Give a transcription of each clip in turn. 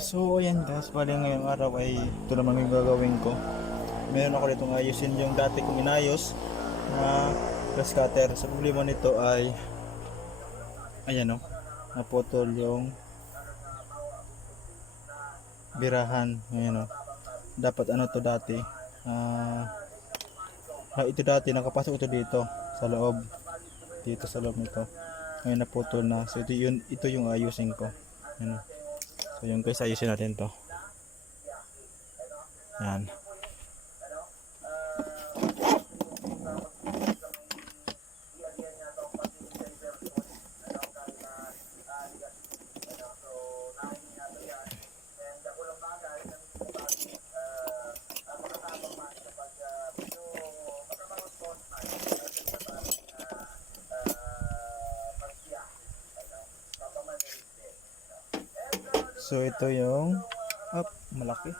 So ayan guys, bali ngayong araw ay ito naman yung gagawin ko. Meron ako ditong ayusin yung dati kong inayos na grass cutter. Sa problema nito ay ayan o, naputol yung birahan. Ayan o, dapat ano to dati, ito dati nakapasok ito dito sa loob, dito sa loob nito. Ngayon naputol na, so ito yung ayusin ko. Ayan o. So yun guys, ayusin natin to. Yan. So ito yung malaki.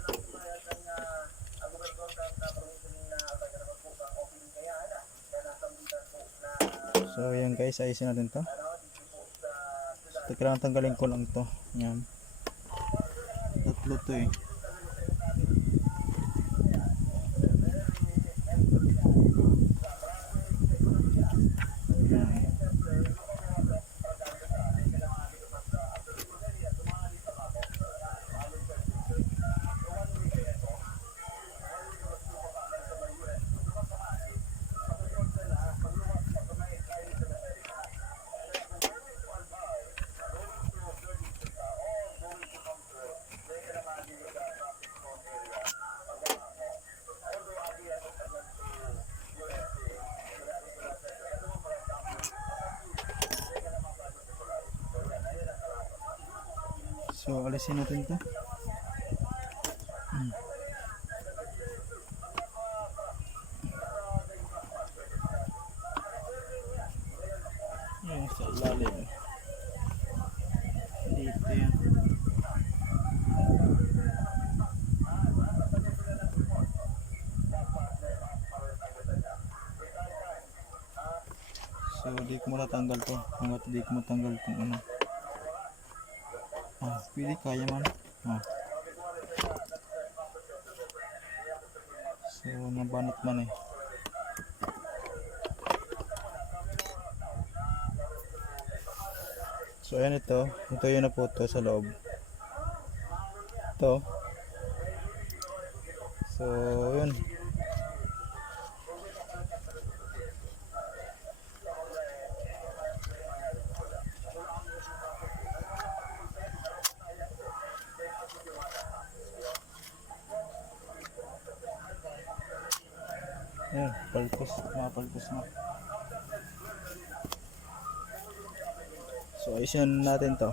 So yan guys, ayusin natin to. So, kailangan tanggalin ko lang to. Yan. Tatlo to eh. Yan. So alisin natin to. Yan sa ilalim. Dito yan. So di ko matatanggal to. Hanggat di ko matanggal kung ano. Pili kaya man. So nabanot man eh. So ayan ito yung naputo sa loob. Ito. So yun. Ayan, mapalpos na. So ayusin natin to.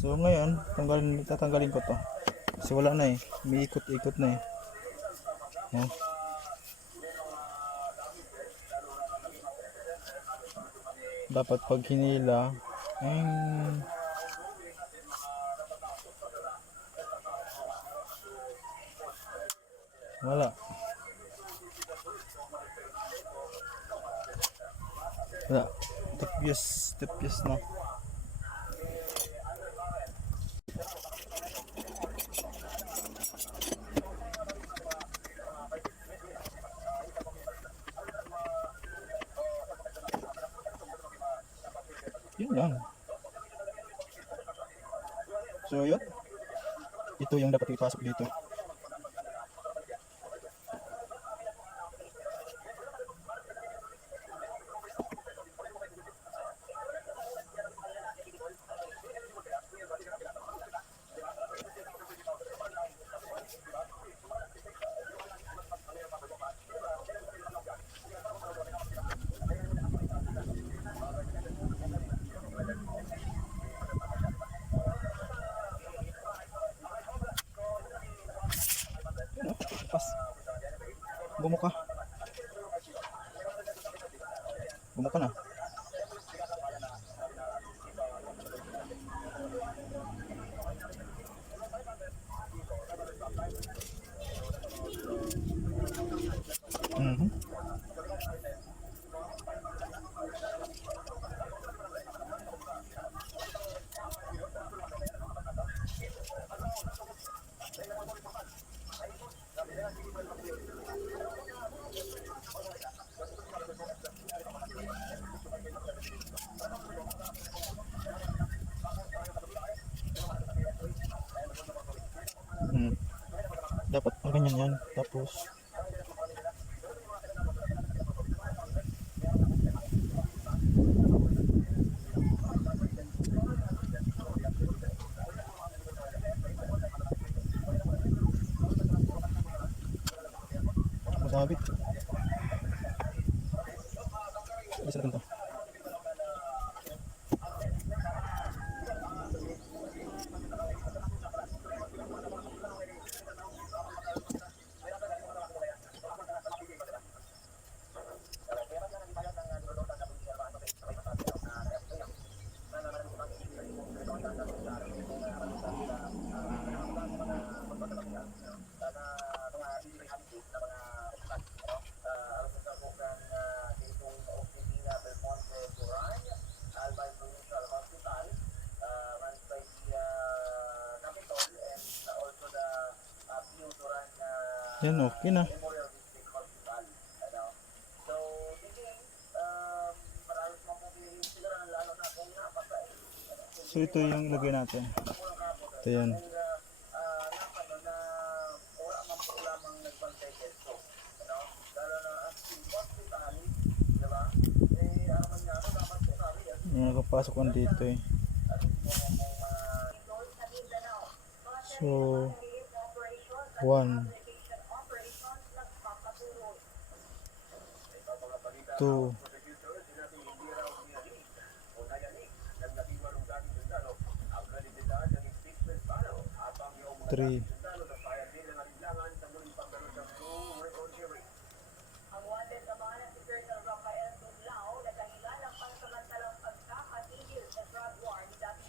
So ngayon, tatanggalin ko to. Kasi wala na eh. May ikot-ikot na eh. Yan. Dapat pag hinila, wala. Wala. Tapyas na. Yun lang. So yun. Ito yung dapat ipasok dito. Pas. Bumuka. Bumuka na. ganyan yan. Tapos, masabit. Isa na ganito. Yan, okay na. So ito yung ilagay natin. Ito yan. Yung nakapasok ko dito eh. So 1 2 3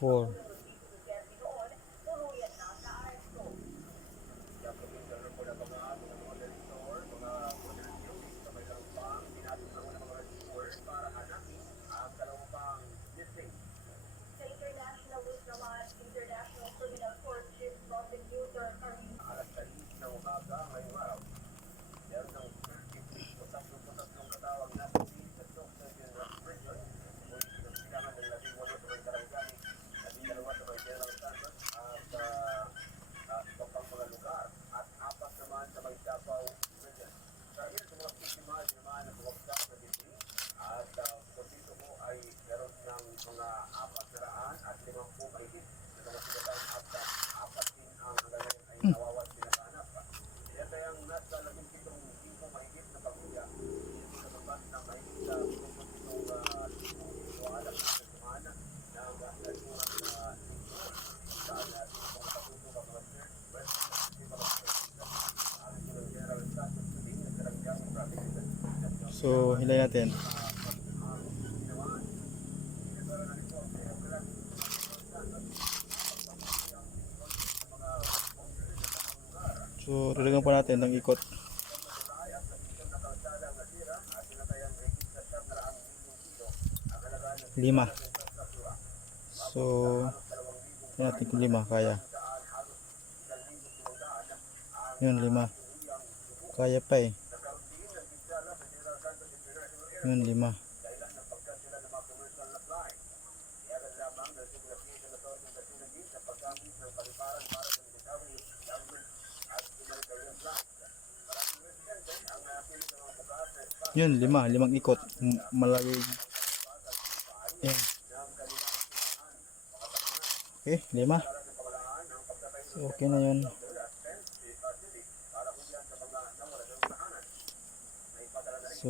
4 So hilay natin. So lalagyan pa natin ng ikot. Lima. So natin kung 5 kaya. Yun 5. Kaya pa eh. Yun 5. Yun 5 ikot. Malagay. Yan. Okay, 5. So okay na yun. So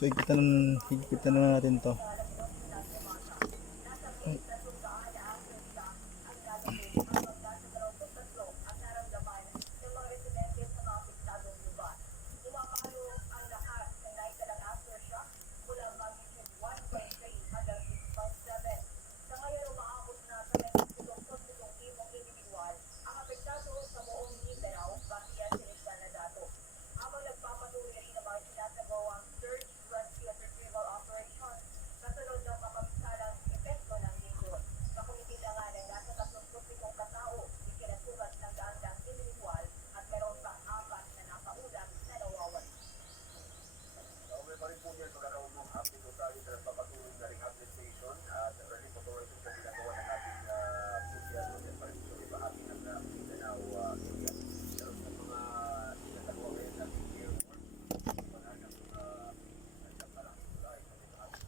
So higpitan na natin to.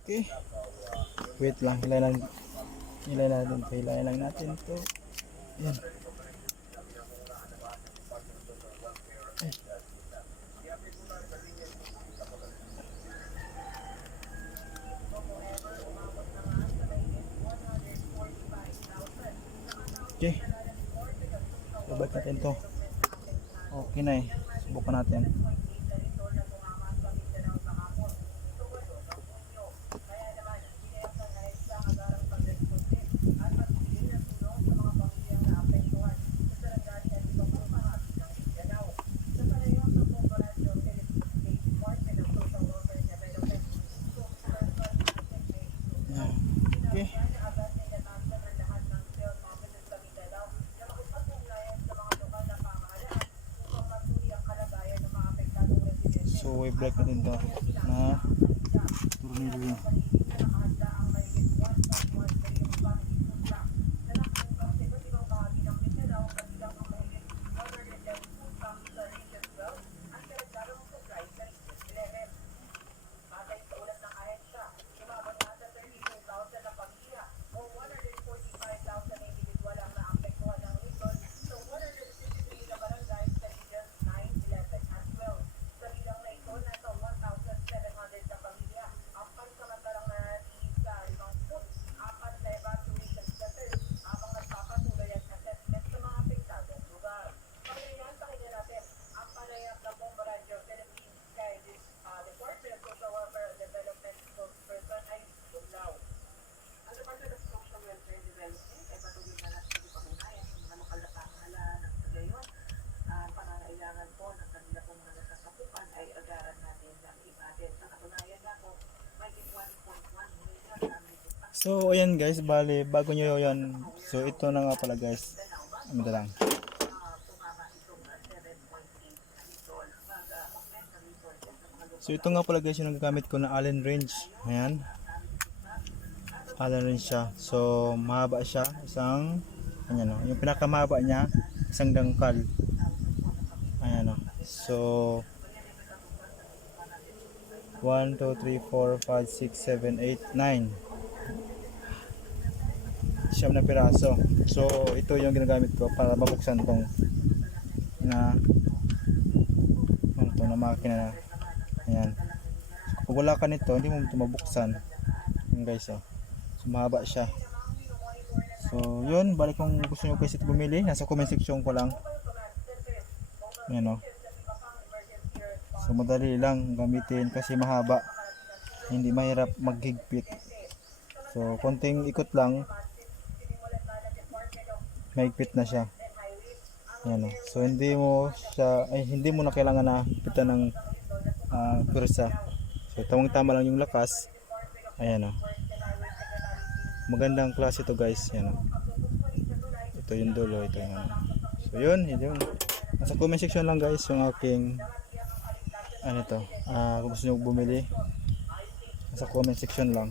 Okay. Wait lang, hilahin lang natin to. Yan. Okay. Sabat natin to. Okay na eh. Subukan natin. Okay. So i-break natin to na tornilyo. So ayan guys, bali bago nyo yan, so ito na nga pala guys, ano lang. So ito nga pala guys yung nagagamit ko na Allen wrench. Ayan, Allen wrench siya. So mahaba siya, isang ayan, yung pinakamahaba niya isang dangkal. Ayan o. So 1, 2, 3, 4, 5, 6, 7, 8, 9 siyam na piraso. So ito yung ginagamit ko para mabuksan tong na ano to, na makina na. Ayan. So, kung wala ka nito, hindi mo ito mabuksan. Ayan guys, oh. So mahaba siya. So yun, balik kung gusto nyo guys ito bumili, nasa comment section ko lang. Ayan, oh. So madali lang gamitin kasi mahaba, hindi mahirap maghigpit. So konting ikot lang, mahigpit na siya. Ayan, oh. So hindi mo na kailangan na pitan ng pursa. So tamang-tama lang yung lakas. Ayan, oh. Magandang klase ito guys. Ayan, oh. Ito yung dulo, ito yung ano. So yun. Nasa comment section lang guys yung aking ano to, kung gusto nyo bumili, nasa comment section lang.